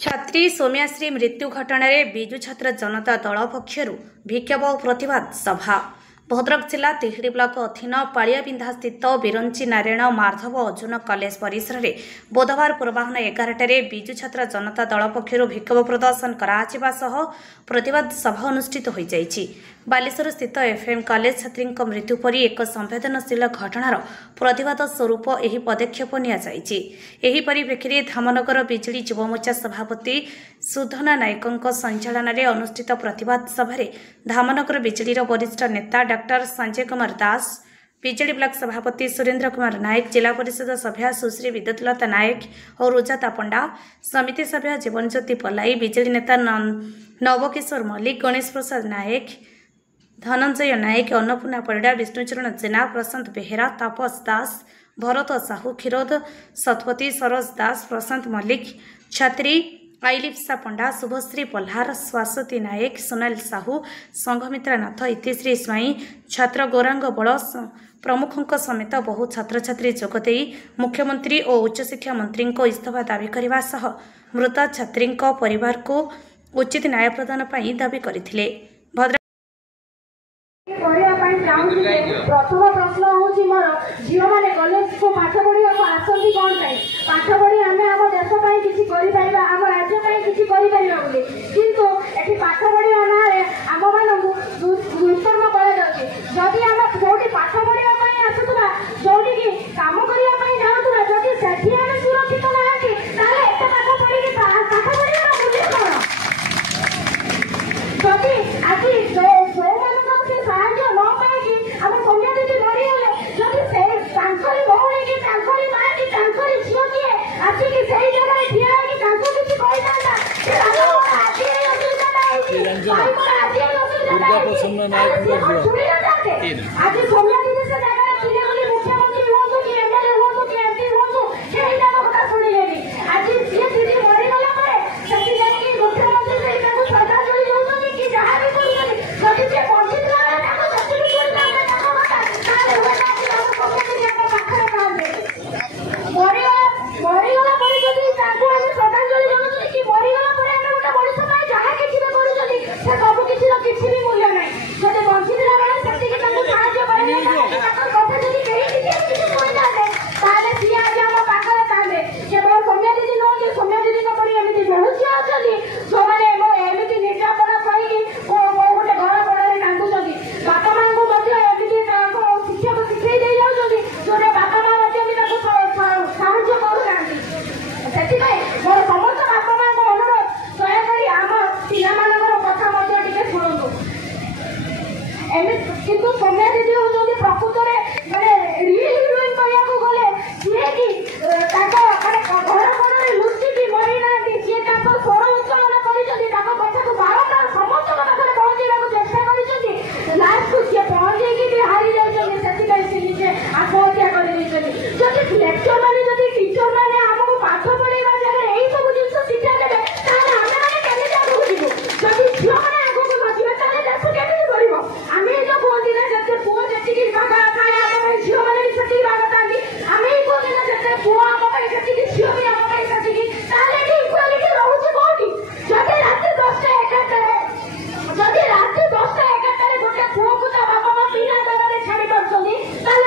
छात्री सौम्याश्री मृत्यु घटना विजु छात्र जनता दल पक्षर विक्षोभ और प्रतिवाद सभा। भद्रक जिला तिहिडी ब्लॉक अधीन पालियाबिंधा स्थित बिरंची नारायण माधव अर्जुन कॉलेज परिसर में बुधवार पूर्वाह्न 11टारे विजु छात्र जनता दल पक्षर विक्षोभ प्रदर्शन करा प्रतिवाद सभा अनुष्ठित हो जाइछि। बालेश्वर स्थित एफएम कॉलेज छात्री मृत्यु पर एक संवेदनशील घटनार प्रतिवाद स्वरूप यह पदक्षेप नि परिप्रेक्षी में धामनगर बिजेडी युव मोर्चा सभापति सुधना नायकों संचालन में अनुष्ठित प्रतिवाद सभा धामनगर बिजेडी वरिष्ठ नेता doctor Sanjay Kumar Das, BJD block सभापति सुरेंद्र कुमार नायक, जिला परिषद सभ्य सुश्री विद्युतलता नायक और रुजाता पंडा, समिति सभ्य जीवन ज्योति पलाई, बिजेडी नेता नवकिशोर मल्लिक, गणेश प्रसाद नायक, धनंजय नायक, अन्नपूर्णा परिडा, विष्णुचरण जेना, प्रशांत बेहेरा, तापस दास, भरत साहू, क्षीरोद शतपथी, सरोज दास, प्रशांत मल्लिक, छात्री आईलिप्सा पंडा, शुभश्री पल्हार, स्वासती नायक, सोनाल साहू, संघमित्रा नाथ, इतिश्री स्वाई, छात्र गौरांग बड़ प्रमुखों समेत बहु छात्र छात्री जोगदे मुख्यमंत्री और उच्च शिक्षा मंत्री को इस्तीफा दाबी करने सह मृत छात्री परिवार को उचित न्याय प्रदान दाबी करथिले। प्रथम प्रश्न हूँ मोर झील मैंने कॉलेज को पाठ पढ़ा आसती कौन पाठ पढ़ी आम आम देश किसी आम राज्य किसी किंतु ये पाठ पढ़ा ना आम मान दुष्कर्म करी आम जो पाठ पढ़ा आसुला जो कम करने जाऊला जदि से आम सुरक्षित ना एत पाठ पढ़ी पाठ पढ़ा बुझे कौन जदि आज जो साहय न पाई आम सौम्या दीदी मरीगले जदि से भौणी की माँ की झील किए आसिक से जगह ठिया किसी आज सौम्या दीदी से जगह मुख्यमंत्री हूँ कि एमएलए हूँ कि एमपी हूँ कथा शुणिले आज सी दीदी मरीगला मुख्यमंत्री से श्रद्धांजलि दौरान कि जहाँ भी करी से बंचित मरीगला पर श्रद्धांजलि दौरान कि मरीगला पर गोटे मनुष्य जहाँ किसी कर सब किसी भी मूल्य ना जब बंचित साहय कथा जब कही सी आज आम पाखे ताले केवल सौम्या दीदी नुह सौम्या दीदी पड़ी एमती बहुत झील अच्छी जो मैंने एमती निर्यापन सही गोटे घर बड़े कांदुंट बापा माँ को एमती शिक्षक शिखे दे जाऊँगी जो बापा माँ साहय करूना से मोर समस्त बापा माँ को अनुरोध दयाकोरी आम पिला कथा टे शुणु किंतु सौम्या दीदी होती प्रकृत में मैंने रियल हिरोइन कहू गले सीए कि घर घर लुचिकी मरी ना सी स्वर उत्तोलन कर कथा को बारंबार समस्त पाखे पहुंचा चेष्टा कर लास्ट को सी पहुंचे भी हारी जाते से निजे आत्महत्या कर लेक्चर मैंने जब टीचर मैंने आमको पाठ पढ़ा जगह यही सब जिन शिक्षा देते जब झील मैंने आगे बचे देश केमी कर आम जो कहती ना जिते पुओ जी भाग थाए झील मैंने से भाग था आम ही कहते ना जिते पुओ आम से झील भी आम से इक्वालिटी रोचे कौटी जब रात 10टा 11टारे जदि रात 10टा 11टारे गोटे पुओ को बापा माँ बिना दर छाड़ी पार्टी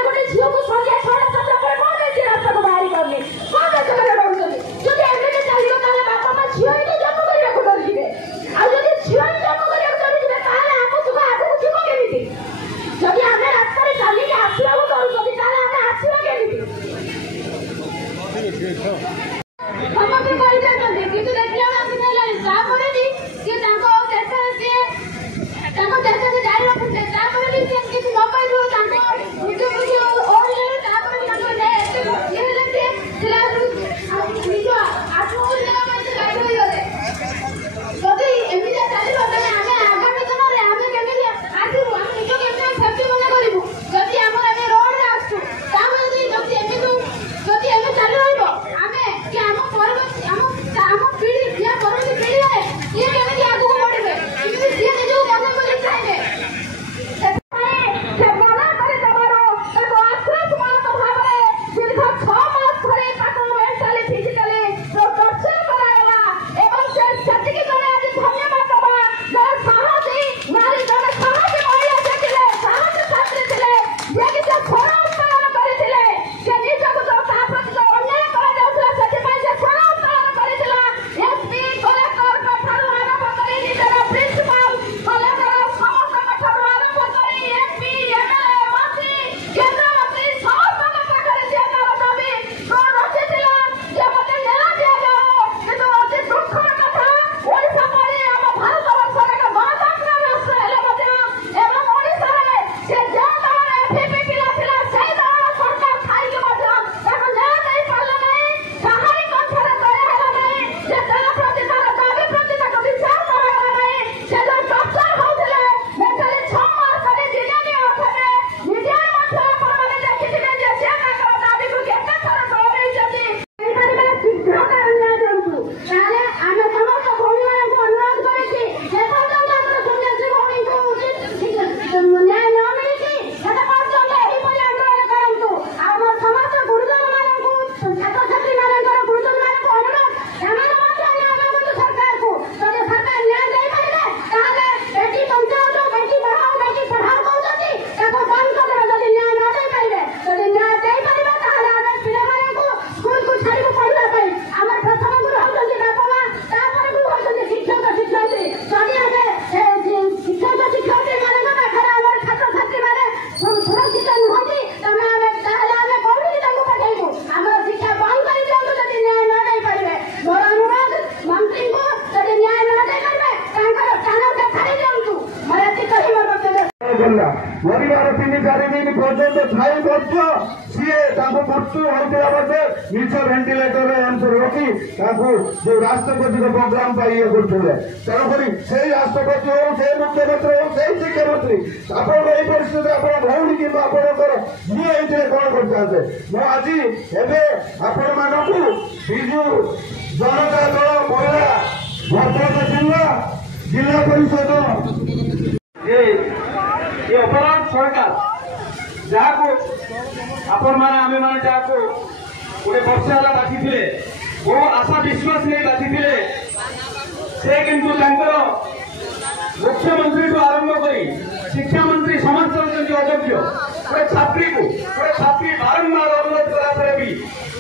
गोटे झील को संध्या 7:30 पर कौन बेसी रास्ता को बाहरी करनी कौन देश में डरुंट जब एमएलए चलो तो बापा माँ झील ही जन्म करने डरिए आज झील जन्म करने डरिए आम सुख आगे थे केमी जदि आम रास्ता चलिए आसवा करूँ आम आसवा केमी समस्त कहते कि देखिए देश से जारी रखते किसी न पाई चार दिन पर्यंत थाई सी मृत्यु होता निज भेन्टिलेटर रखी जो राष्ट्रपति प्रोग्राम ये करते तेणुक से राष्ट्रपति हो से मुख्यमंत्री हो से शिक्षामंत्री आप परिस्थिति आप भौणी कि आपंकर जी होते कौन करते आज आपण मानक विजु जनता दल महिला भद्रक जिला परिषद ये अपराध सरकार जहाँ आपण मैंने आम मैंने जहाँ गोटे वर्ष है बाकी थे वो आशा विश्वास नहीं बाकी थे से किंतु मुख्यमंत्री ठू आरंभ कर शिक्षा मंत्री समस्त अयोग्य गोटे छात्री बारंबार अनुरोध कला भी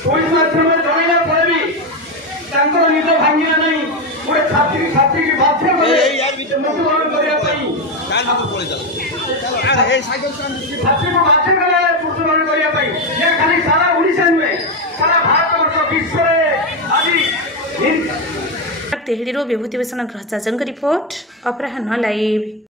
ट्विट माध्यम जनइला भी निज भांगा नहीं गोटे छात्री की बाध्य मृत्युवरण करने छात्री को बाध्य मृत्युवरण करने ये खाली सारा ओडिशा नुहे सारा भारत विश्व आज तिहिड़ी विभूति भूषण ग्रहचार्य रिपोर्ट अपराह्न लाइव।